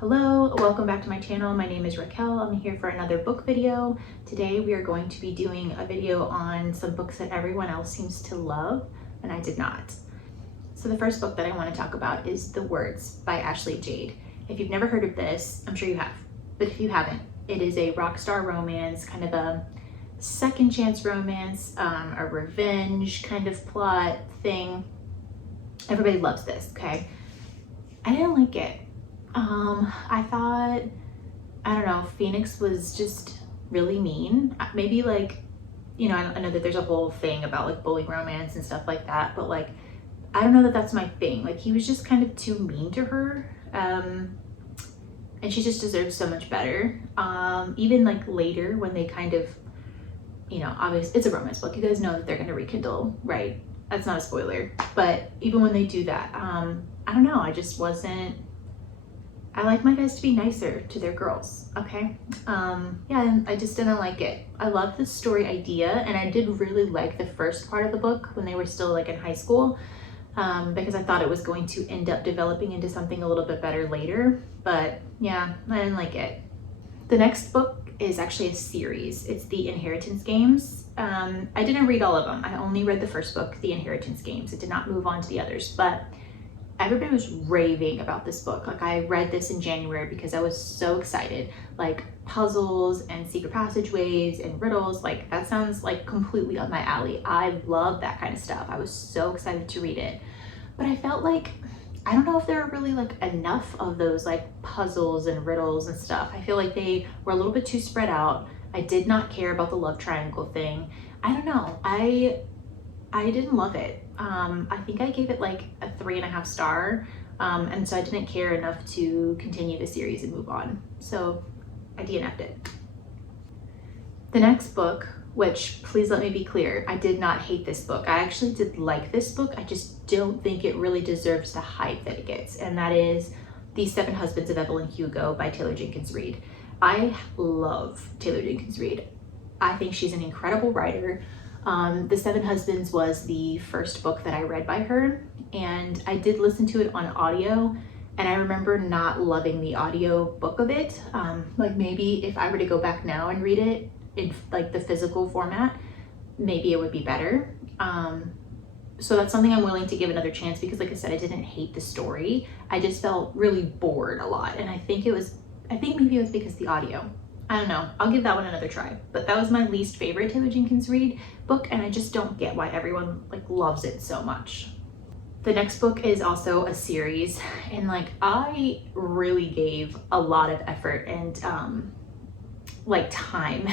Hello, welcome back to my channel. My name is Raquel. I'm here for another book video. Today we are going to be doing a video on some books that everyone else seems to love and I did not. So the first book that I want to talk about is The Words by Jade. If you've never heard of this, I'm sure you have, but if you haven't, it is a rock star romance, kind of a second chance romance, a revenge kind of plot thing. Everybody loves this, okay? I didn't like it. I thought, I don't know, Phoenix was just really mean. Maybe like, you know, I know that there's a whole thing about like bully romance and stuff like that, but like, I don't know that that's my thing. Like he was just kind of too mean to her. And she just deserves so much better. Even like later when they kind of, you know, obviously it's a romance book. You guys know that they're going to rekindle, right? That's not a spoiler, but even when they do that, I don't know. I just wasn't, I like my guys to be nicer to their girls, okay? Yeah, and I just didn't like it. I love the story idea, and I did really like the first part of the book when they were still like in high school, because I thought it was going to end up developing into something a little bit better later, but yeah, I didn't like it. The next book is actually a series. It's The Inheritance Games. I didn't read all of them. I only read the first book, The Inheritance Games. It did not move on to the others, but everybody was raving about this book. Like I read this in January because I was so excited. Like puzzles and secret passageways and riddles, like that sounds like completely up my alley. I love that kind of stuff. I was so excited to read it. But I felt like, I don't know if there were really like enough of those like puzzles and riddles and stuff. I feel like they were a little bit too spread out. I did not care about the love triangle thing. I don't know. I didn't love it. I think I gave it like a 3.5 star. And so I didn't care enough to continue the series and move on. So I DNF'd it. The next book, which please let me be clear, I did not hate this book. I actually did like this book. I just don't think it really deserves the hype that it gets. And that is The 7 Husbands of Evelyn Hugo by Taylor Jenkins Reid. I love Taylor Jenkins Reid. I think she's an incredible writer. The 7 Husbands was the first book that I read by her, and I did listen to it on audio, and I remember not loving the audio book of it. Like maybe if I were to go back now and read it in like the physical format, maybe it would be better. So that's something I'm willing to give another chance because like I said, I didn't hate the story. I just felt really bored a lot, and I think maybe it was because the audio. I don't know, I'll give that one another try. But that was my least favorite Taylor Jenkins Reid book, and I just don't get why everyone like loves it so much. The next book is also a series, and like I really gave a lot of effort and like time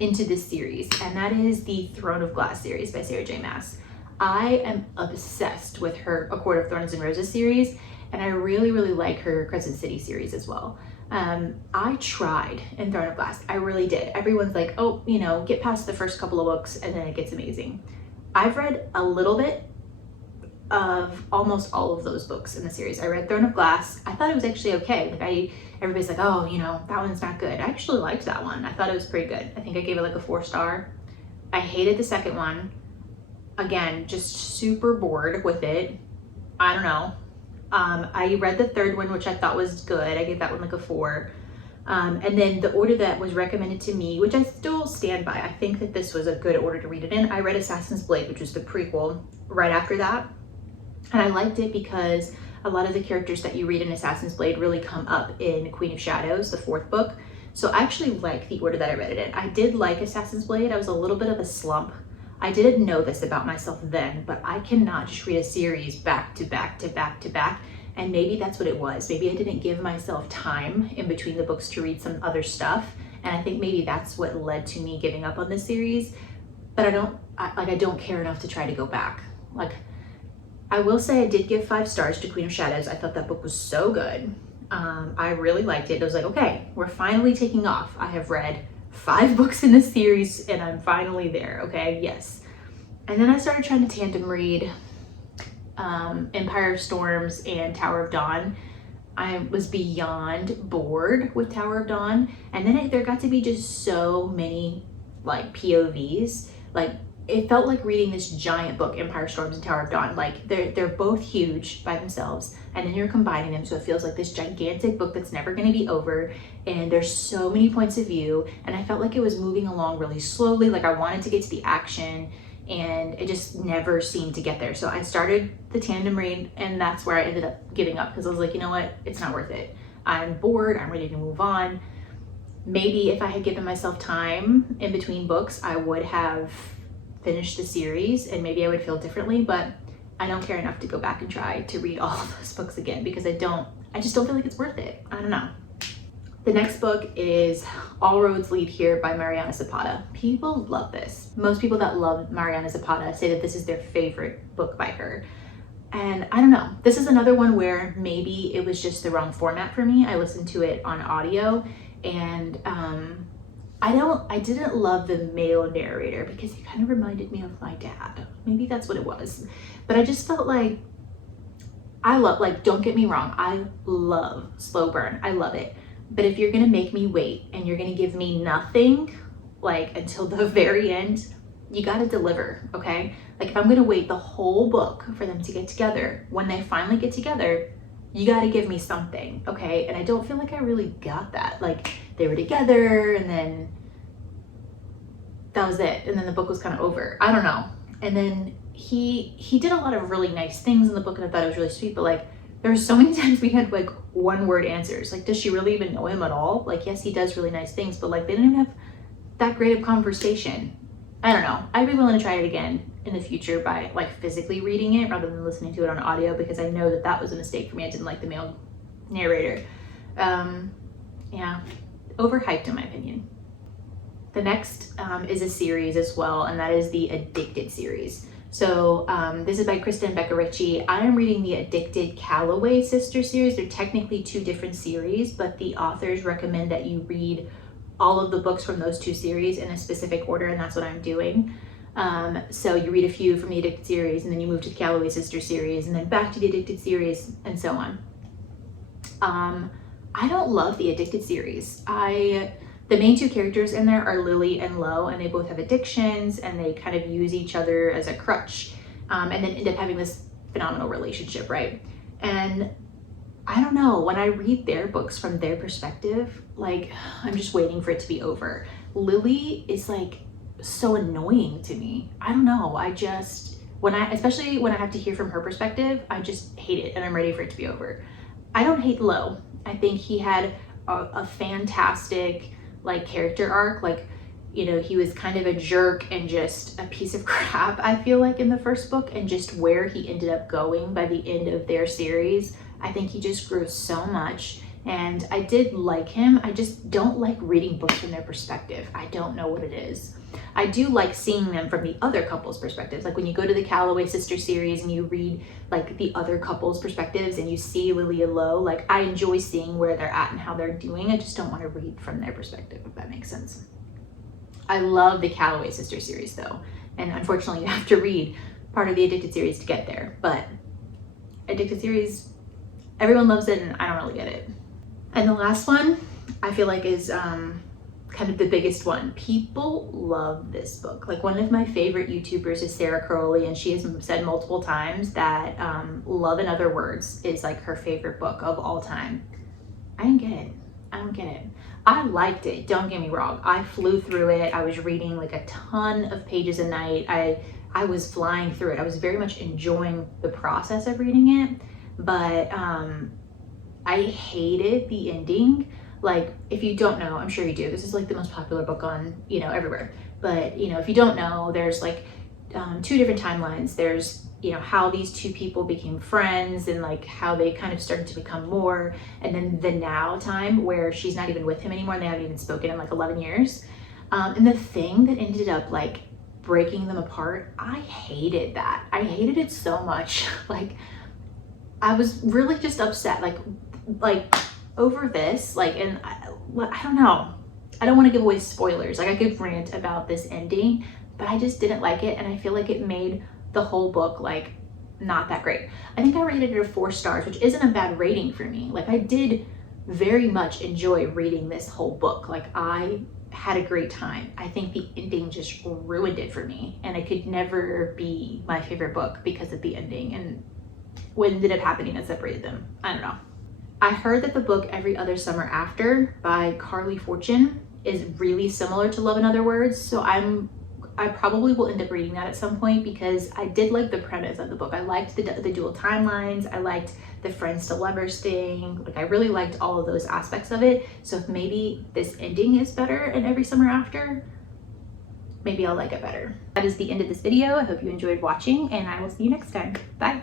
into this series, and that is the Throne of Glass series by Sarah J. Maas. I am obsessed with her A Court of Thorns and Roses series, and I really like her Crescent City series as well. I tried in Throne of Glass. I really did. Everyone's like, oh, you know, get past the first couple of books and then it gets amazing. I've read a little bit of almost all of those books in the series. I read Throne of Glass. I thought it was actually okay. Like everybody's like, oh, you know, that one's not good. I actually liked that one. I thought it was pretty good. I think I gave it like a 4 star. I hated the second one. Again, just super bored with it. I don't know. I read the third one, which I thought was good. I gave that one like a 4. And then the order that was recommended to me, which I still stand by, I think that this was a good order to read it in. I read Assassin's Blade, which was the prequel, right after that. And I liked it because a lot of the characters that you read in Assassin's Blade really come up in Queen of Shadows, the 4th book. So I actually like the order that I read it in. I did like Assassin's Blade. I was a little bit of a slump. I didn't know this about myself then, but I cannot just read a series back to back to back to back. And maybe that's what it was. Maybe I didn't give myself time in between the books to read some other stuff. And I think maybe that's what led to me giving up on this series. But I don't care enough to try to go back. Like, I will say I did give 5 stars to Queen of Shadows. I thought that book was so good. I really liked it. It was like, okay, we're finally taking off. I have read 5 books in this series and I'm finally there, okay, yes. And then I started trying to tandem read Empire of Storms and Tower of Dawn. I was beyond bored with Tower of Dawn, and then there got to be just so many like POVs. Like it felt like reading this giant book, Empire Storms and Tower of Dawn. Like they're both huge by themselves, and then you're combining them, so it feels like this gigantic book that's never going to be over. And there's so many points of view, and I felt like it was moving along really slowly. Like I wanted to get to the action, and it just never seemed to get there. So I started the tandem read, and that's where I ended up giving up, because I was like, you know what, it's not worth it. I'm bored. I'm ready to move on. Maybe if I had given myself time in between books, I would have finished the series, and maybe I would feel differently, but I don't care enough to go back and try to read all of those books again, because I just don't feel like it's worth it. I don't know. The next book is All Roads Lead Here by Mariana Zapata. People love this. Most people that love Mariana Zapata say that this is their favorite book by her. And I don't know, this is another one where maybe it was just the wrong format for me. I listened to it on audio, and I didn't love the male narrator because he kind of reminded me of my dad. Maybe that's what it was. But I just felt like, don't get me wrong, I love slow burn. I love it. But if you're gonna make me wait and you're gonna give me nothing, like until the very end, you gotta deliver, okay? Like if I'm gonna wait the whole book for them to get together, when they finally get together, you gotta give me something, okay? And I don't feel like I really got that. Like they were together and then that was it. And then the book was kind of over. I don't know. And then he did a lot of really nice things in the book, and I thought it was really sweet, but like there were so many times we had like one word answers. Like, does she really even know him at all? Like, yes, he does really nice things, but like they didn't even have that great of conversation. I don't know. I'd be willing to try it again in the future by like physically reading it rather than listening to it on audio, because I know that was a mistake for me. I didn't like the male narrator. Yeah, overhyped in my opinion. The next is a series as well, and that is the Addicted series. So this is by Kristen Becca-Ritchie. I am reading the Addicted Calloway Sister series. They're technically two different series, but the authors recommend that you read all of the books from those two series in a specific order, and that's what I'm doing. So you read a few from the Addicted series, and then you move to the Calloway Sister series, and then back to the Addicted series, and so on. I don't love the Addicted series. The main two characters in there are Lily and Lo, and they both have addictions, and they kind of use each other as a crutch, and then end up having this phenomenal relationship, right? And I don't know, when I read their books from their perspective, like I'm just waiting for it to be over. Lily is like so annoying to me. I don't know, especially when I have to hear from her perspective, I just hate it, and I'm ready for it to be over. I don't hate Lo. I think he had a fantastic like character arc. Like, you know, he was kind of a jerk and just a piece of crap, I feel like, in the first book, and just where he ended up going by the end of their series, I think he just grew so much, and I did like him. I just don't like reading books from their perspective. I don't know what it is. I do like seeing them from the other couple's perspectives. Like when you go to the Calloway Sister series and you read like the other couple's perspectives and you see Lily and Lo, like I enjoy seeing where they're at and how they're doing. I just don't want to read from their perspective, if that makes sense. I love the Calloway Sister series though, and unfortunately you have to read part of the Addicted series to get there, but Addicted series, everyone loves it, and I don't really get it. And the last one I feel like is kind of the biggest one. People love this book. Like one of my favorite YouTubers is Sarah Crowley, and she has said multiple times that Love in Other Words is like her favorite book of all time. I didn't get it. I don't get it. I liked it, don't get me wrong. I flew through it. I was reading like a ton of pages a night. I was flying through it. I was very much enjoying the process of reading it, but I hated the ending. Like, if you don't know, I'm sure you do, this is like the most popular book on, you know, everywhere. But, you know, if you don't know, there's like two different timelines. There's, you know, how these two people became friends and like how they kind of started to become more. And then the now time where she's not even with him anymore and they haven't even spoken in like 11 years. And the thing that ended up like breaking them apart, I hated that. I hated it so much. Like, I was really just upset, like over this, like, and I don't know. I don't want to give away spoilers. Like, I could rant about this ending, but I just didn't like it, and I feel like it made the whole book like not that great. I think I rated it a 4 stars, which isn't a bad rating for me. Like, I did very much enjoy reading this whole book. Like, I had a great time. I think the ending just ruined it for me, and it could never be my favorite book because of the ending and what ended up happening that separated them. I don't know. I heard that the book Every Other Summer After by Carly Fortune is really similar to Love in Other Words, so I probably will end up reading that at some point because I did like the premise of the book. I liked the dual timelines. I liked the friends to lovers thing. Like, I really liked all of those aspects of it. So if maybe this ending is better in Every Summer After, maybe I'll like it better. That is the end of this video. I hope you enjoyed watching, and I will see you next time. Bye.